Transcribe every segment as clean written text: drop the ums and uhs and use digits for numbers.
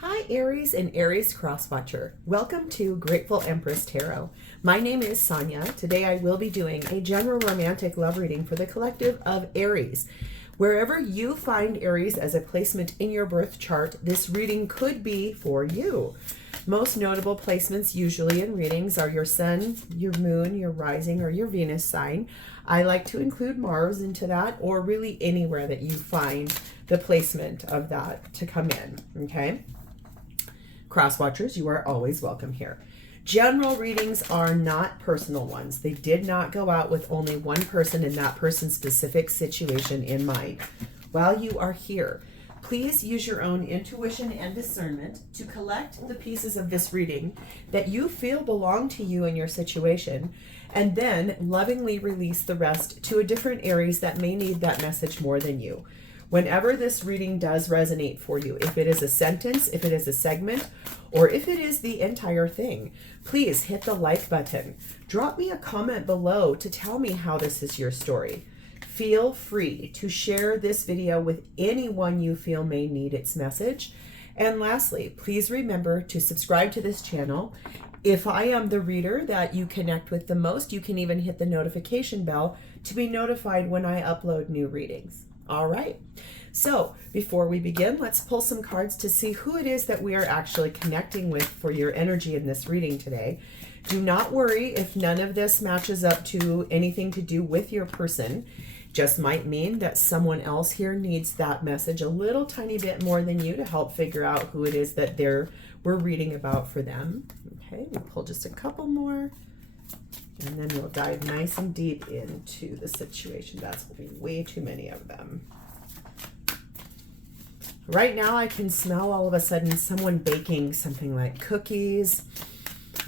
Hi Aries and Aries Crosswatcher. Welcome to Grateful Empress Tarot. My name is Sonia. Today I will be doing a general romantic love reading for the collective of Aries. Wherever you find Aries as a placement in your birth chart, this reading could be for you. Most notable placements usually in readings are your sun, your moon, your rising, or your Venus sign. I like to include Mars into that, or really anywhere that you find the placement of that to come in, okay? Crosswatchers, you are always welcome here. General readings are not personal ones. They did not go out with only one person and that person's specific situation in mind. While you are here, please use your own intuition and discernment to collect the pieces of this reading that you feel belong to you and your situation, and then lovingly release the rest to a different Aries that may need that message more than you. Whenever this reading does resonate for you, if it is a sentence, if it is a segment, or if it is the entire thing, please hit the like button. Drop me a comment below to tell me how this is your story. Feel free to share this video with anyone you feel may need its message. And lastly, please remember to subscribe to this channel. If I am the reader that you connect with the most, you can even hit the notification bell to be notified when I upload new readings. All right, so before we begin, let's pull some cards to see who it is that we are actually connecting with for your energy in this reading today. Do not worry if none of this matches up to anything to do with your person. Just might mean that someone else here needs that message a little tiny bit more than you to help figure out who it is that we're reading about for them. Okay, we'll pull just a couple more. And then we'll dive nice and deep into the situation. That's way too many of them. Right now I can smell all of a sudden someone baking something like cookies,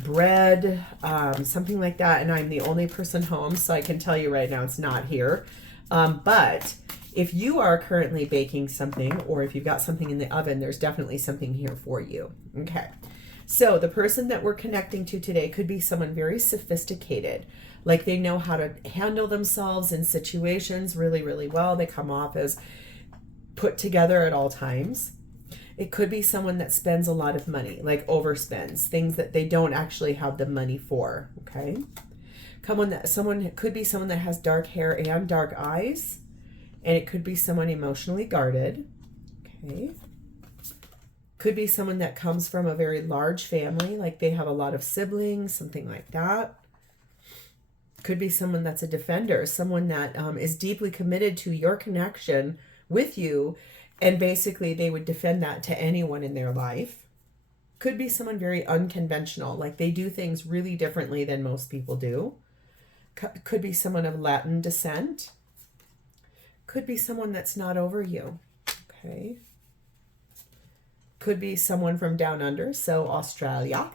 bread, something like that. And I'm the only person home, so I can tell you right now it's not here. But if you are currently baking something, or if you've got something in the oven, there's definitely something here for you. Okay. So the person that we're connecting to today could be someone very sophisticated, like they know how to handle themselves in situations really, really well. They come off as put together at all times. It could be someone that spends a lot of money, like overspends, things that they don't actually have the money for, okay? It could be someone that has dark hair and dark eyes, and it could be someone emotionally guarded, okay? Could be someone that comes from a very large family, like they have a lot of siblings, something like that. Could be someone that's a defender, someone that is deeply committed to your connection with you, and basically they would defend that to anyone in their life. Could be someone very unconventional, like they do things really differently than most people do. Could be someone of Latin descent. Could be someone that's not over you, okay? Could be someone from down under, so Australia.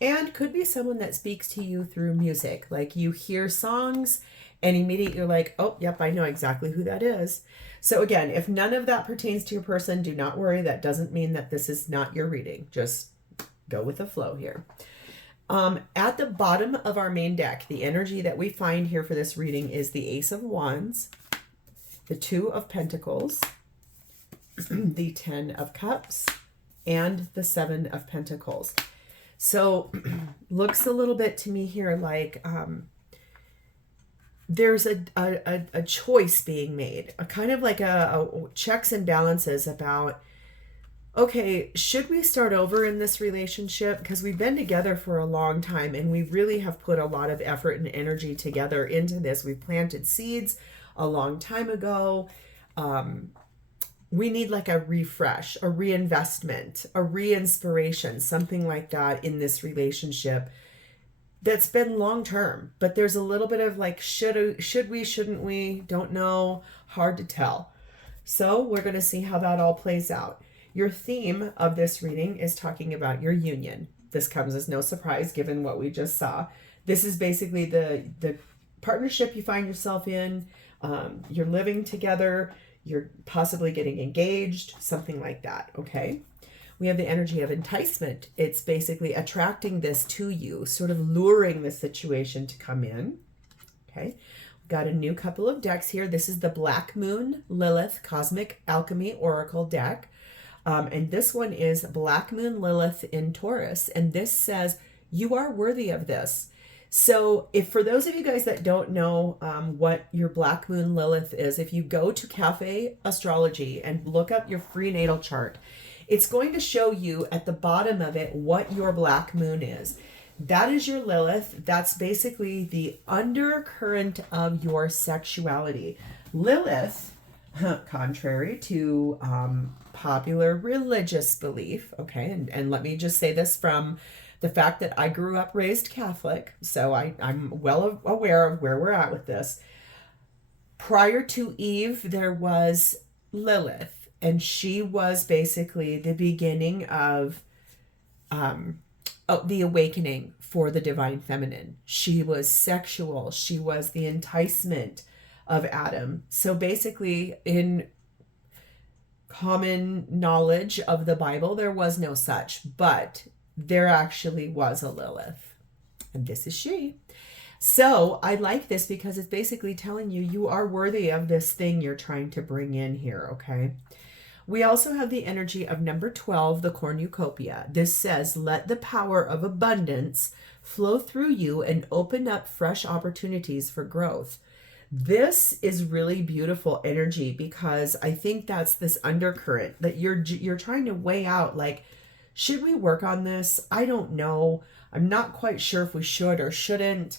And could be someone that speaks to you through music. Like you hear songs and immediately you're like, oh, yep, I know exactly who that is. So again, if none of that pertains to your person, do not worry. That doesn't mean that this is not your reading. Just go with the flow here. At the bottom of our main deck, the energy that we find here for this reading is the Ace of Wands, the Two of Pentacles, the 10 of Cups, and the 7 of Pentacles. So looks a little bit to me here like there's a choice being made, a kind of like a checks and balances about, okay, should we start over in this relationship? Because we've been together for a long time and we really have put a lot of effort and energy together into this. We planted seeds a long time ago. We need like a refresh, a reinvestment, a re-inspiration, something like that in this relationship that's been long-term. But there's a little bit of like, should we, shouldn't we, don't know, hard to tell. So we're going to see how that all plays out. Your theme of this reading is talking about your union. This comes as no surprise given what we just saw. This is basically the partnership you find yourself in. You're living together. You're possibly getting engaged, something like that, okay? We have the energy of enticement. It's basically attracting this to you, sort of luring the situation to come in, okay? We've got a new couple of decks here. This is the Black Moon Lilith Cosmic Alchemy Oracle deck. And this one is Black Moon Lilith in Taurus. And this says, you are worthy of this. So if for those of you guys that don't know what your Black Moon Lilith is, if you go to Cafe Astrology and look up your free natal chart, it's going to show you at the bottom of it what your Black Moon is. That is your Lilith. That's basically the undercurrent of your sexuality. Lilith, contrary to popular religious belief, okay, and let me just say this from the fact that I grew up raised Catholic, so I'm well aware of where we're at with this. Prior to Eve, there was Lilith, and she was basically the beginning of the awakening for the divine feminine. She was sexual. She was the enticement of Adam. So basically, in common knowledge of the Bible, there was no such, but there actually was a Lilith, and this is she. So I like this because it's basically telling you, you are worthy of this thing you're trying to bring in here, okay? We also have the energy of number 12, the cornucopia. This says, let the power of abundance flow through you and open up fresh opportunities for growth. This is really beautiful energy because I think that's this undercurrent that you're trying to weigh out, like, should we work on this? I don't know. I'm not quite sure if we should or shouldn't.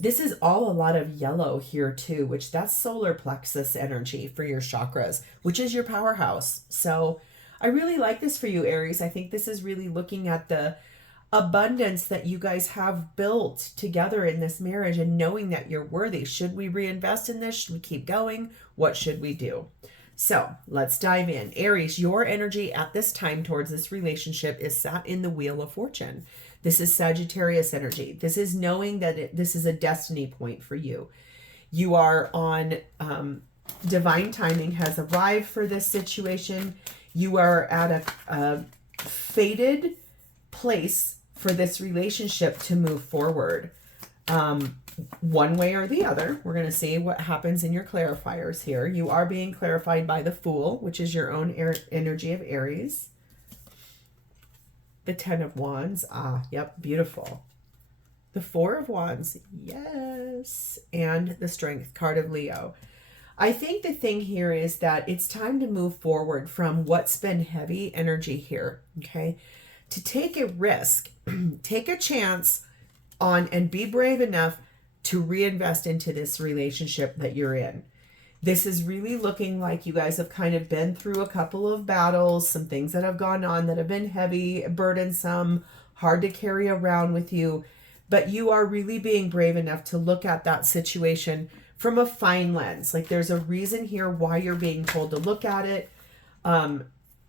This is all a lot of yellow here too, which that's solar plexus energy for your chakras, which is your powerhouse. So I really like this for you, Aries. I think this is really looking at the abundance that you guys have built together in this marriage and knowing that you're worthy. Should we reinvest in this? Should we keep going? What should we do? So let's dive in. Aries, your energy at this time towards this relationship is sat in the Wheel of Fortune. This is Sagittarius energy. This is knowing that this is a destiny point for you. You are on divine timing has arrived for this situation. You are at a fated place for this relationship to move forward. One way or the other. We're going to see what happens in your clarifiers here. You are being clarified by the Fool, which is your own energy of Aries. The 10 of Wands. Yep, beautiful. The 4 of Wands. Yes. And the Strength card of Leo. I think the thing here is that it's time to move forward from what's been heavy energy here, okay? To take a risk, take a chance on and be brave enough to reinvest into this relationship that you're in. This is really looking like you guys have kind of been through a couple of battles, some things that have gone on that have been heavy, burdensome, hard to carry around with you, but you are really being brave enough to look at that situation from a fine lens. Like there's a reason here why you're being told to look at it.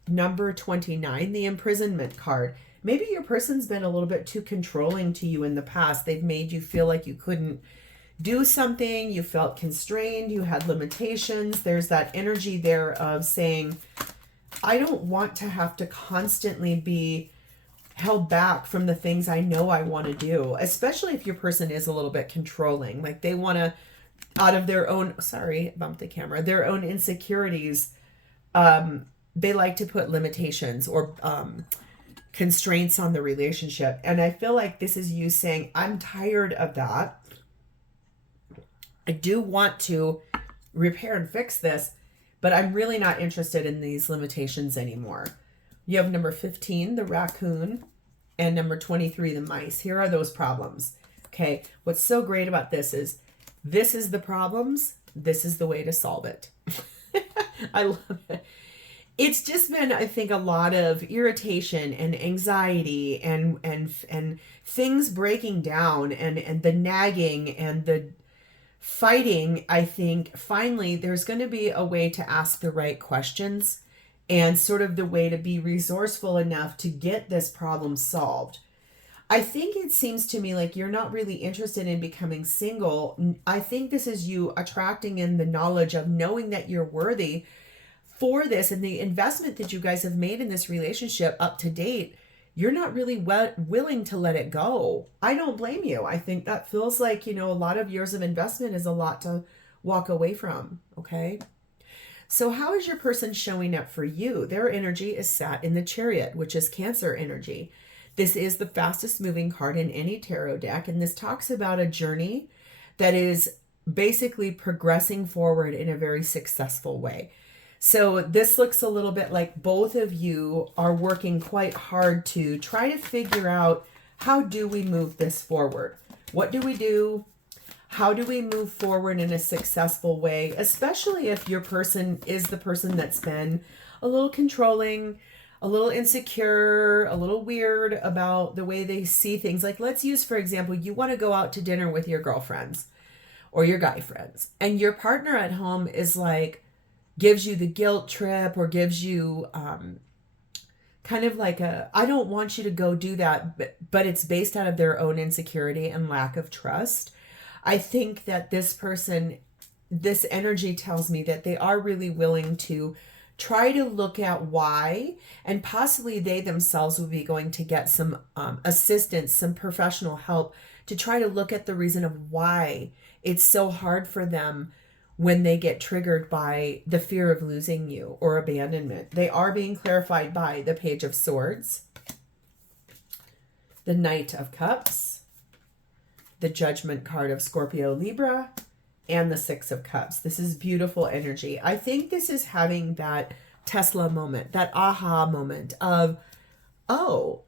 Number 29, the imprisonment card. Maybe your person's been a little bit too controlling to you in the past. They've made you feel like you couldn't do something. You felt constrained. You had limitations. There's that energy there of saying, I don't want to have to constantly be held back from the things I know I want to do, especially if your person is a little bit controlling. Like they want to, out of their own, sorry, bumped the camera, their own insecurities, they like to put limitations or constraints on the relationship. And I feel like this is you saying, I'm tired of that. I do want to repair and fix this, but I'm really not interested in these limitations anymore. You have number 15, the raccoon, and number 23, the mice. Here are those problems. Okay. What's so great about this is the problems. This is the way to solve it. I love it. It's just been, I think, a lot of irritation and anxiety and things breaking down and the nagging and the fighting. I think finally there's going to be a way to ask the right questions and sort of the way to be resourceful enough to get this problem solved. I think it seems to me like you're not really interested in becoming single. I think this is you attracting in the knowledge of knowing that you're worthy for this and the investment that you guys have made in this relationship up to date. You're not really willing to let it go. I don't blame you. I think that feels like, a lot of years of investment is a lot to walk away from. Okay. So how is your person showing up for you? Their energy is sat in the Chariot, which is Cancer energy. This is the fastest moving card in any tarot deck, and this talks about a journey that is basically progressing forward in a very successful way. So this looks a little bit like both of you are working quite hard to try to figure out, how do we move this forward? What do we do? How do we move forward in a successful way, especially if your person is the person that's been a little controlling, a little insecure, a little weird about the way they see things. Like, let's use, for example, you want to go out to dinner with your girlfriends or your guy friends, and your partner at home is like, gives you the guilt trip, or gives you kind of like a, I don't want you to go do that, but it's based out of their own insecurity and lack of trust. I think that this person, this energy tells me that they are really willing to try to look at why, and possibly they themselves will be going to get some assistance, some professional help to try to look at the reason of why it's so hard for them when they get triggered by the fear of losing you or abandonment. They are being clarified by the Page of Swords, the Knight of Cups, the Judgment card of Scorpio, Libra, and the Six of Cups. This is beautiful energy. I think this is having that Tesla moment, that aha moment of, oh,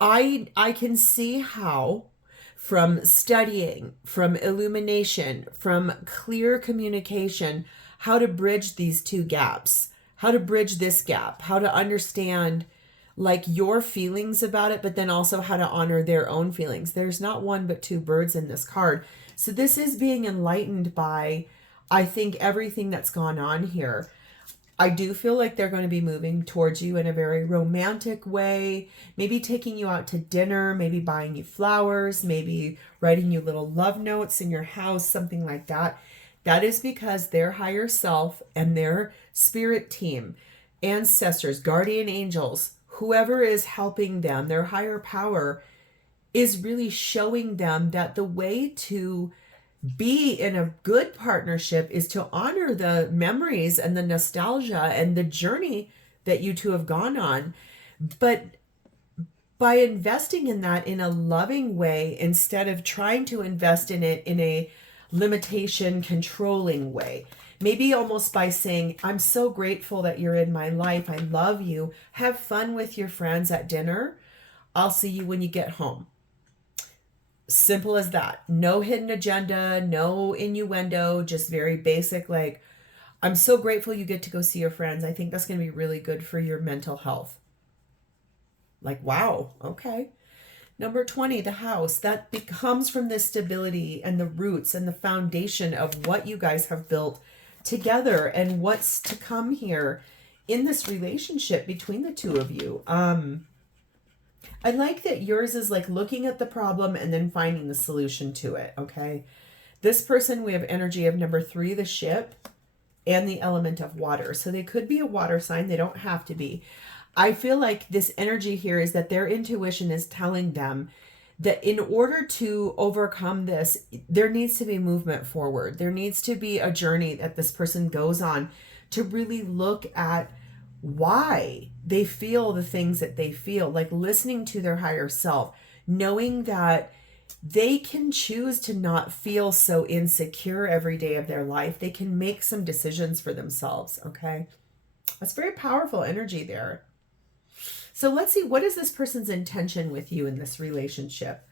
I can see how, from studying, from illumination, from clear communication, how to bridge these two gaps, how to bridge this gap, how to understand like your feelings about it, but then also how to honor their own feelings. There's not one but two birds in this card. So this is being enlightened by, I think, everything that's gone on here. I do feel like they're going to be moving towards you in a very romantic way, maybe taking you out to dinner, maybe buying you flowers, maybe writing you little love notes in your house, something like that. That is because their higher self and their spirit team, ancestors, guardian angels, whoever is helping them, their higher power, is really showing them that the way to be in a good partnership is to honor the memories and the nostalgia and the journey that you two have gone on. But by investing in that in a loving way, instead of trying to invest in it in a limitation, controlling way, maybe almost by saying, I'm so grateful that you're in my life. I love you. Have fun with your friends at dinner. I'll see you when you get home. Simple as that. No hidden agenda, no innuendo, just very basic. Like, I'm so grateful you get to go see your friends. I think that's going to be really good for your mental health. Like, wow. Okay. Number 20, the house. That comes from the stability and the roots and the foundation of what you guys have built together and what's to come here in this relationship between the two of you. I like that yours is like looking at the problem and then finding the solution to it, okay? This person, we have energy of number 3, the ship, and the element of water. So they could be a water sign. They don't have to be. I feel like this energy here is that their intuition is telling them that in order to overcome this, there needs to be movement forward. There needs to be a journey that this person goes on to really look at why they feel the things that they feel, like listening to their higher self, knowing that they can choose to not feel so insecure every day of their life. They can make some decisions for themselves, okay? That's very powerful energy there. So let's see, what is this person's intention with you in this relationship?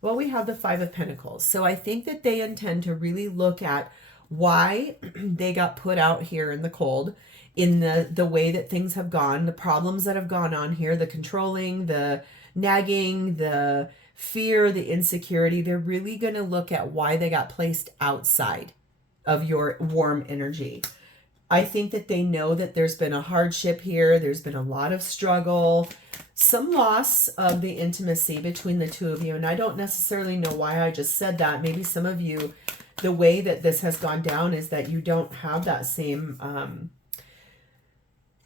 Well, we have the 5 of Pentacles. So I think that they intend to really look at why they got put out here in the cold, in the way that things have gone, the problems that have gone on here, the controlling, the nagging, the fear, the insecurity. They're really going to look at why they got placed outside of your warm energy. I think that they know that there's been a hardship here. There's been a lot of struggle, some loss of the intimacy between the two of you. And I don't necessarily know why I just said that. Maybe some of you, the way that this has gone down is that you don't have that same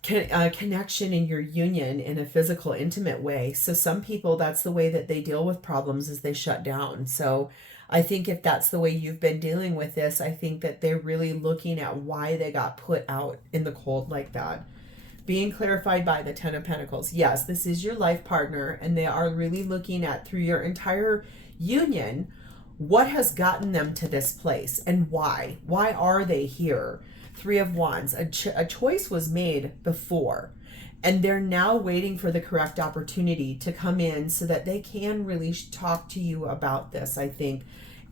connection in your union in a physical, intimate way. So some people, that's the way that they deal with problems, is they shut down. So I think if that's the way you've been dealing with this, I think that they're really looking at why they got put out in the cold like that. Being clarified by the Ten of Pentacles. Yes, this is your life partner, and they are really looking at, through your entire union, what has gotten them to this place and why. Why are they here? Three of Wands. A choice was made before, and they're now waiting for the correct opportunity to come in so that they can really talk to you about this, I think.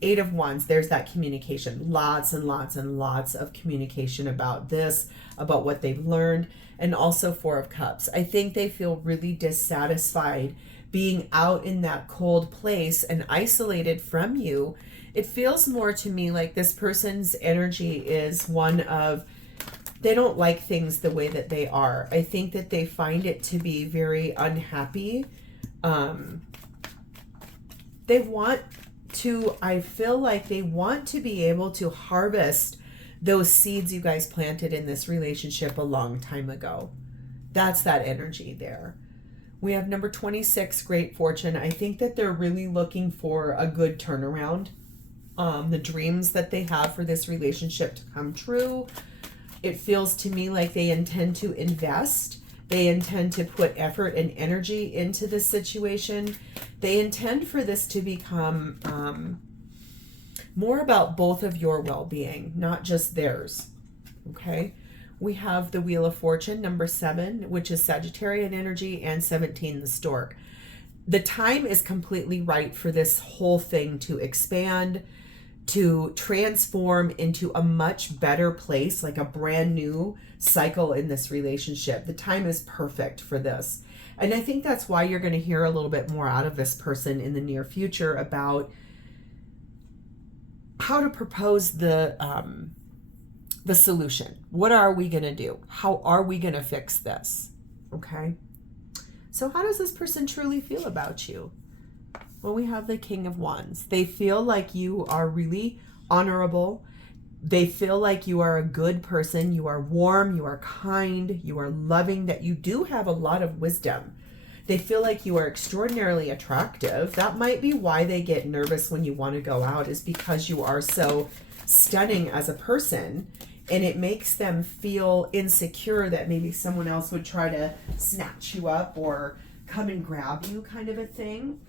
Eight of Wands, there's that communication. Lots and lots and lots of communication about this, about what they've learned. And also Four of Cups. I think they feel really dissatisfied being out in that cold place and isolated from you. It feels more to me like this person's energy is one of, they don't like things the way that they are. I think that they find it to be very unhappy. They want to, I feel like they want to be able to harvest those seeds you guys planted in this relationship a long time ago. That's that energy there. We have number 26, Great Fortune. I think that they're really looking for a good turnaround. The dreams that they have for this relationship to come true. It feels to me like they intend to invest. They intend to put effort and energy into this situation. They intend for this to become more about both of your well-being, not just theirs. Okay? We have the Wheel of Fortune, number 7, which is Sagittarian energy, and 17, the Stork. The time is completely right for this whole thing to expand, to transform into a much better place, like a brand new cycle in this relationship. The time is perfect for this. And I think that's why you're going to hear a little bit more out of this person in the near future about how to propose the solution. What are we going to do? How are we going to fix this? Okay. So how does this person truly feel about you? Well, we have the King of Wands. They feel like you are really honorable. They feel like you are a good person. You are warm. You are kind. You are loving, that you do have a lot of wisdom. They feel like you are extraordinarily attractive. That might be why they get nervous when you want to go out, is because you are so stunning as a person. And it makes them feel insecure that maybe someone else would try to snatch you up or come and grab you, kind of a thing.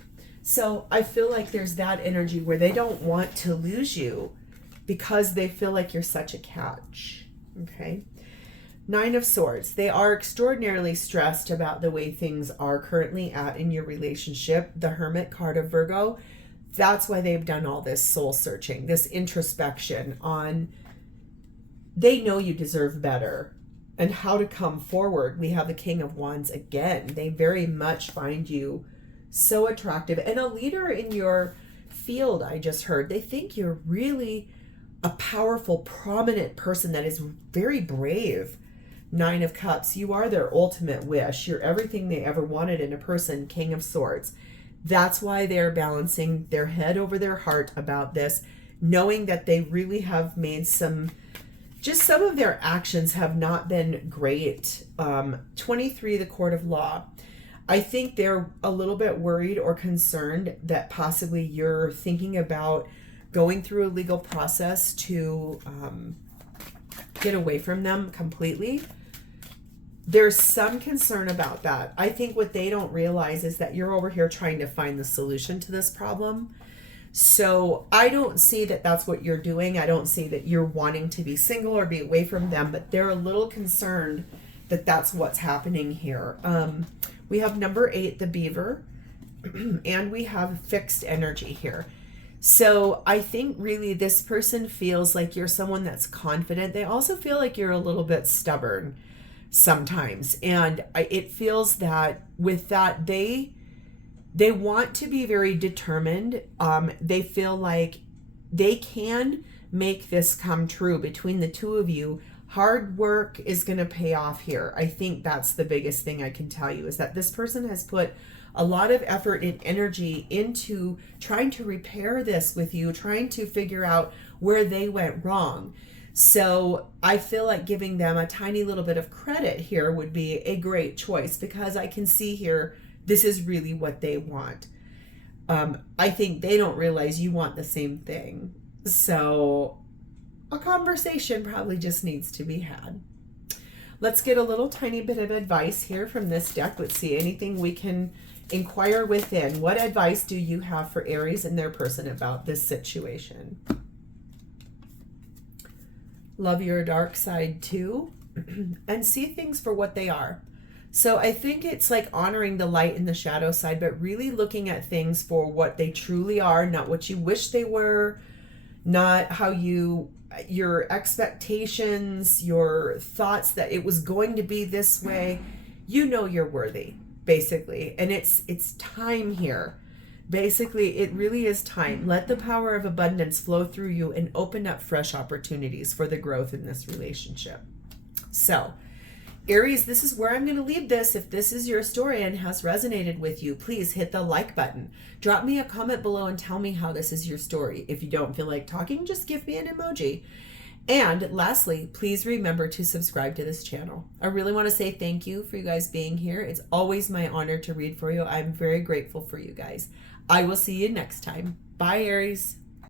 So I feel like there's that energy where they don't want to lose you because they feel like you're such a catch. Okay. 9 of Swords. They are extraordinarily stressed about the way things are currently at in your relationship. The Hermit card of Virgo. That's why they've done all this soul searching, this introspection on, they know you deserve better and how to come forward. We have the King of Wands again. They very much find you so attractive and a leader in your field. I just heard they think you're really a powerful, prominent person that is very brave. 9 of Cups. You are their ultimate wish. You're everything they ever wanted in a person. King of Swords. That's why they're balancing their head over their heart about this, knowing that they really have made some of their actions have not been great. 23, the Court of Law. I think they're a little bit worried or concerned that possibly you're thinking about going through a legal process to get away from them completely. There's some concern about that. I think what they don't realize is that you're over here trying to find the solution to this problem. So I don't see that that's what you're doing. I don't see that you're wanting to be single or be away from them, but they're a little concerned that that's what's happening here. We have number 8, the Beaver, and we have fixed energy here. So I think really this person feels like you're someone that's confident. They also feel like you're a little bit stubborn sometimes. And it feels that with that, they want to be very determined. They feel like they can make this come true between the two of you. Hard work is going to pay off here. I think that's the biggest thing I can tell you, is that this person has put a lot of effort and energy into trying to repair this with you, trying to figure out where they went wrong. So I feel like giving them a tiny little bit of credit here would be a great choice, because I can see here this is really what they want. I think they don't realize you want the same thing. So a conversation probably just needs to be had. Let's get a little tiny bit of advice here from this deck. Let's see, anything we can inquire within. What advice do you have for Aries and their person about this situation? Love your dark side too, and see things for what they are. So I think it's like honoring the light and the shadow side, but really looking at things for what they truly are, not what you wish they were, not how your expectations, your thoughts that it was going to be this way. You know you're worthy, basically. And it's time here. Basically, it really is time. Let the power of abundance flow through you and open up fresh opportunities for the growth in this relationship. So, Aries, this is where I'm going to leave this. If this is your story and has resonated with you, please hit the like button. Drop me a comment below and tell me how this is your story. If you don't feel like talking, just give me an emoji. And lastly, please remember to subscribe to this channel. I really want to say thank you for you guys being here. It's always my honor to read for you. I'm very grateful for you guys. I will see you next time. Bye, Aries.